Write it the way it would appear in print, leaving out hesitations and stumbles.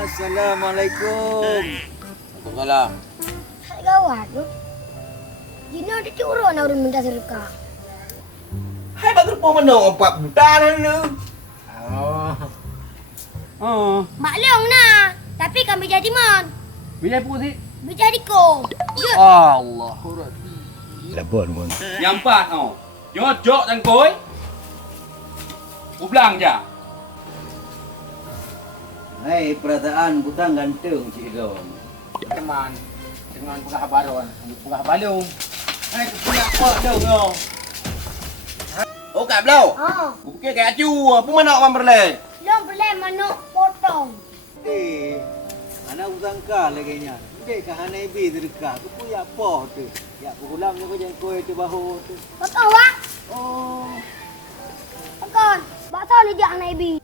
Assalamualaikum. Waalaikumsalam. Hai gawat tu. Jino ada curang nak orang minta sedekah. Hai bagus pun mana empat buta ni. Oh. Maklum nah. Tapi kami jadi mon. Bila pun sih? Menjadi ko. Yut. Allah. Labon pun. Yang empat oh. Jojok dan koi. Ulang je. Hai perasaan butang ganteng Cik Rom. Teman dengan penghabaran, penghabaran. Hai punya apa dong. Oh kat belau. Ha. Aku fikir kat acu apa mana orang berlai. Long boleh manuk potong. Anak usangka lagi nya. Dek ke hanai bi sedekah. Aku punya apa tu? Ya pulang ni kau jangan kau itu bahu tu. Potong wak. Oh. Akon. Bakso ni dia anak ibi.